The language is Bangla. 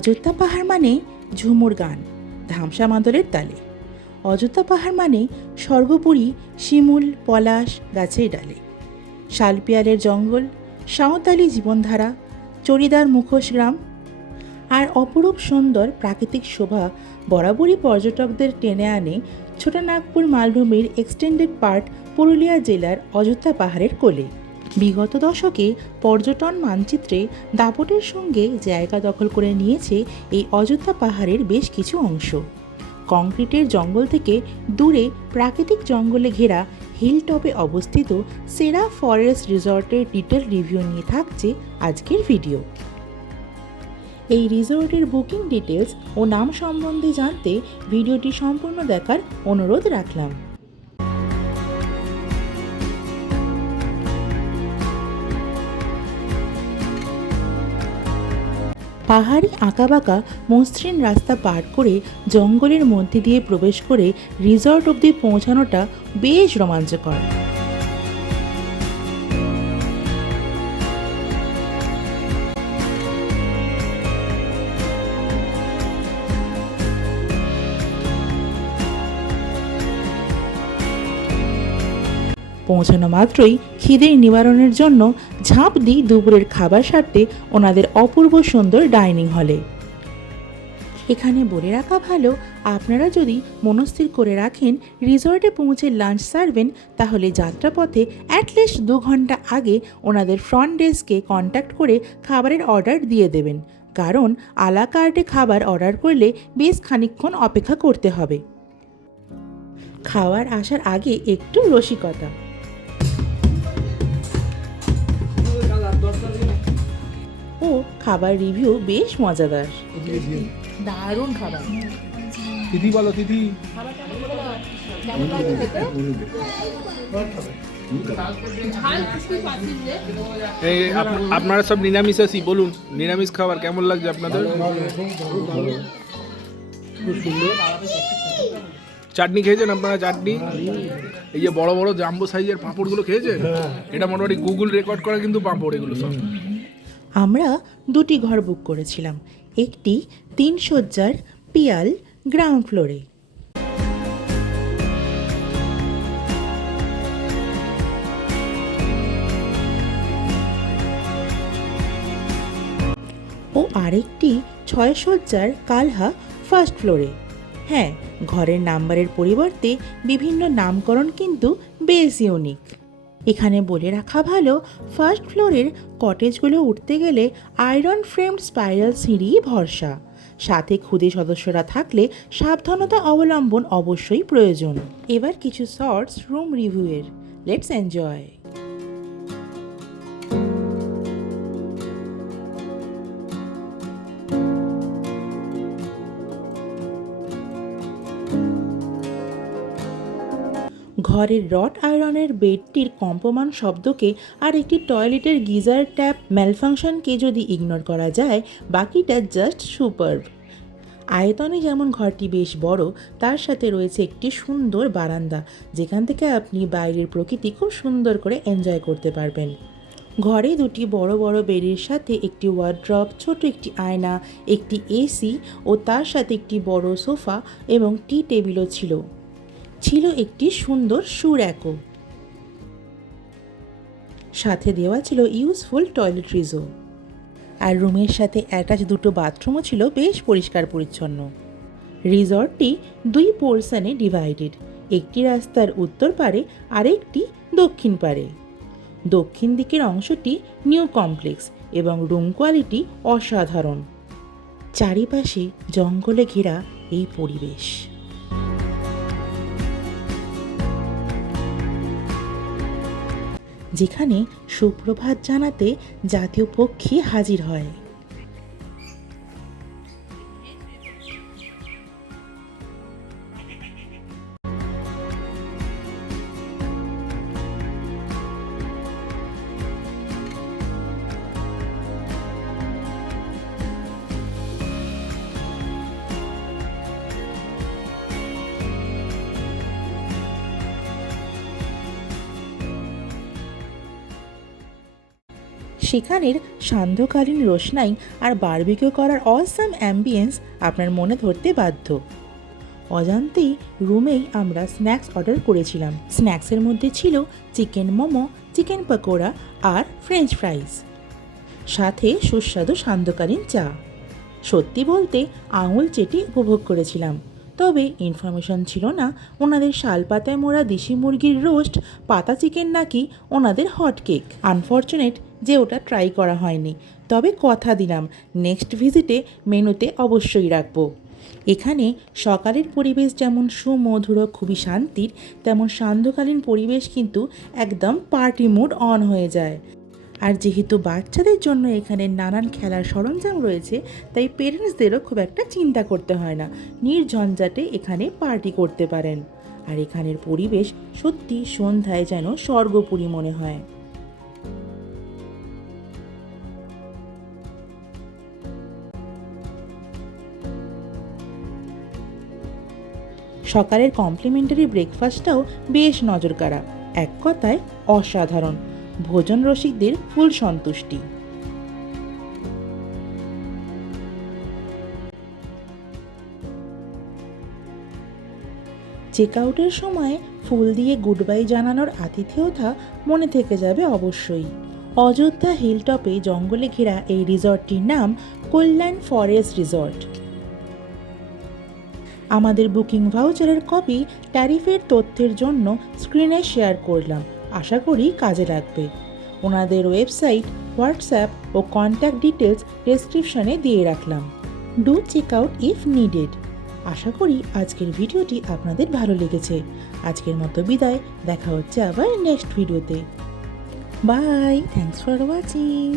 অযোধ্যা পাহাড় মানে ঝুমুর গান ধামসা মাদলের তালে। অযোধ্যা পাহাড় মানে সর্বোপরি শিমুল পলাশ গাছের ডালে, শালপিয়ালের জঙ্গল, সাঁওতালি জীবনধারা, চড়িদার মুখোশ গ্রাম আর অপরূপ সুন্দর প্রাকৃতিক শোভা বরাবরই পর্যটকদের টেনে আনে ছোটনাগপুর মালভূমির এক্সটেন্ডেড পার্ট পুরুলিয়া জেলার অযোধ্যা পাহাড়ের কোলে। বিগত দশকে পর্যটন মানচিত্রে দাপটের সঙ্গে জায়গা দখল করে নিয়েছে এই অযোধ্যা পাহাড়ের বেশ কিছু অংশ। কংক্রিটের জঙ্গল থেকে দূরে প্রাকৃতিক জঙ্গলে ঘেরা হিলটপে অবস্থিত সেরা ফরেস্ট রিসর্টের ডিটেল রিভিউ নিয়ে থাকছে আজকের ভিডিও। এই রিসর্টের বুকিং ডিটেলস ও নাম সম্বন্ধে জানতে ভিডিওটি সম্পূর্ণ দেখার অনুরোধ রাখলাম। পাহাড়ি আঁকাবাঁকা মসৃণ রাস্তা পার করে জঙ্গলের মধ্যে দিয়ে প্রবেশ করে রিসর্ট অবধি পৌঁছানোটা বেশ রোমাঞ্চকর। পৌঁছানো মাত্রই খিদের নিবারণের জন্য ঝাঁপ দিই দুপুরের খাবার সারতে ওনাদের অপূর্ব সুন্দর ডাইনিং হলে। এখানে বলে রাখা ভালো, আপনারা যদি মনস্থির করে রাখেন রিসর্টে পৌঁছে লাঞ্চ সারবেন, তাহলে যাত্রাপথে অ্যাটলিস্ট 2 ঘন্টা আগে ওনাদের ফ্রন্ট ডেস্কে কন্ট্যাক্ট করে খাবারের অর্ডার দিয়ে দেবেন, কারণ আলা কার্টে খাবার অর্ডার করলে বেশ খানিকক্ষণ অপেক্ষা করতে হবে। খাবার আসার আগে একটু রসিকতা। ও খাবার রিভিউ বেশ মজাদার, দারুণ খাবার। তিথি বলো, তিথি এই আপনারা সব নিরামিষাশী, বলুন নিরামিষ খাবার কেমন লাগছে আপনাদের? চাটনি খেয়েছেন আপনারা? চাটনি, এই যে বড় বড় জাম্বো সাইজের পাঁপড়গুলো খেয়েছেন? এটা মোটামুটি গুগল রেকর্ড করা কিন্তু পাঁপড় এগুলো সব। আমরা 2টি ঘর বুক করেছিলাম, একটি 3 শয্যার পিয়াল গ্রাউন্ড ফ্লোরে। ও আরেকটি 6 শয্যার কালহা ফার্স্ট ফ্লোরে। হ্যাঁ, ঘরের নাম্বারের পরিবর্তে বিভিন্ন নামকরণ কিন্তু বেশ ইউনিক। এখানে বলে রাখা ভালো, ফার্স্ট ফ্লোরের কটেজগুলো উঠতে গেলে আয়রন ফ্রেমড স্পাইরাল সিঁড়ি ভরসা, সাথে খুদে সদস্যরা থাকলে সাবধানতা অবলম্বন অবশ্যই প্রয়োজন। এবার কিছু শর্টস রুম রিভিউয়ের, লেটস এনজয়। ঘরের রড আয়রনের বেডটির কম্পমান শব্দকে আর একটি টয়লেটের গিজার ট্যাপ ম্যালফাংশনকে যদি ইগনোর করা যায়, বাকিটা জাস্ট সুপারব। আয়তনে যেমন ঘরটি বেশ বড়, তার সাথে রয়েছে একটি সুন্দর বারান্দা, যেখান থেকে আপনি বাইরের প্রকৃতি খুব সুন্দর করে এনজয় করতে পারবেন। ঘরে 2টি বড় বড় বেডের সাথে একটি ওয়ার্ড্রপ, ছোট একটি আয়না, একটি এসি ও তার সাথে একটি বড় সোফা এবং টি টেবিলও ছিল একটি সুন্দর শু র্যাকও। সাথে দেওয়া ছিল ইউজফুল টয়লেট্রিজও, আর রুমের সাথে অ্যাটাচ 2টো বাথরুমও ছিল বেশ পরিষ্কার পরিচ্ছন্ন। রিসর্টটি 2 পোর্শনে ডিভাইডেড, একটি রাস্তার উত্তর পারে আর একটি দক্ষিণ পারে। দক্ষিণ দিকের অংশটি নিউ কমপ্লেক্স এবং রুম কোয়ালিটি অসাধারণ। চারিপাশে জঙ্গলে ঘেরা এই পরিবেশ। যেখানে সুপ্রভাত জানাতে জাতীয় পক্ষী হাজির হয়। সেখানের সান্ধ্যকালীন রোশনাই আর বারবিকিউ করার অসাম অ্যাম্বিয়েন্স আপনার মনে ধরতে বাধ্য। অজান্তেই রুমেই আমরা স্ন্যাক্স অর্ডার করেছিলাম। স্ন্যাক্সের মধ্যে ছিল চিকেন মোমো, চিকেন পকোড়া আর ফ্রেঞ্চ ফ্রাইজ, সাথে সুস্বাদু সান্ধ্যকালীন চা। সত্যি বলতে আঙুল চেটে উপভোগ করেছিলাম। তবে ইনফরমেশন ছিল না ওনাদের শালপাতায় মোড়া দেশি মুরগির রোস্ট পাতা চিকেন নাকি ওনাদের হট কেক। আনফর্চুনেট যে ওটা ট্রাই করা হয়নি, তবে কথা দিলাম নেক্সট ভিজিটে মেনুতে অবশ্যই রাখবো। এখানে সকালের পরিবেশ যেমন সুমধুর খুবই শান্তির, তেমন সান্ধ্যকালীন পরিবেশ কিন্তু একদম পার্টি মুড অন হয়ে যায়। আর যেহেতু বাচ্চাদের জন্য এখানে নানান খেলার সরঞ্জাম রয়েছে, তাই পেরেন্টসদেরও খুব একটা চিন্তা করতে হয় না, নির্ঝঞ্ঝাটে এখানে পার্টি করতে পারেন। আর এখানের পরিবেশ সত্যি সন্ধ্যায় যেন স্বর্গপুরী মনে হয়। সকালের কমপ্লিমেন্টারি ব্রেকফাস্টটাও বেশ নজরকাড়া, এক কথায় অসাধারণ। ভোজন রসিকদের ফুল সন্তুষ্টি। চেক আউটের সময় ফুল দিয়ে গুড বাই জানানোর আতিথেয়তা মনে থেকে যাবে অবশ্যই। অযোধ্যা হিলটপে জঙ্গলে ঘেরা এই রিসর্টটির নাম কল্যাণ ফরেস্ট রিসর্ট। আমাদের বুকিং ভাউচারের কপি ট্যারিফের তথ্যের জন্য স্ক্রিনে শেয়ার করলাম, আশা করি কাজে লাগবে। ওনাদের ওয়েবসাইট, হোয়াটসঅ্যাপ ও কন্ট্যাক্ট ডিটেলস ডেসক্রিপশনে দিয়ে রাখলাম। Do check out if needed. আশা করি আজকের ভিডিওটি আপনাদের ভালো লেগেছে। আজকের মতো বিদায়, দেখা হচ্ছে আবার নেক্সট ভিডিওতে। Bye, thanks for watching.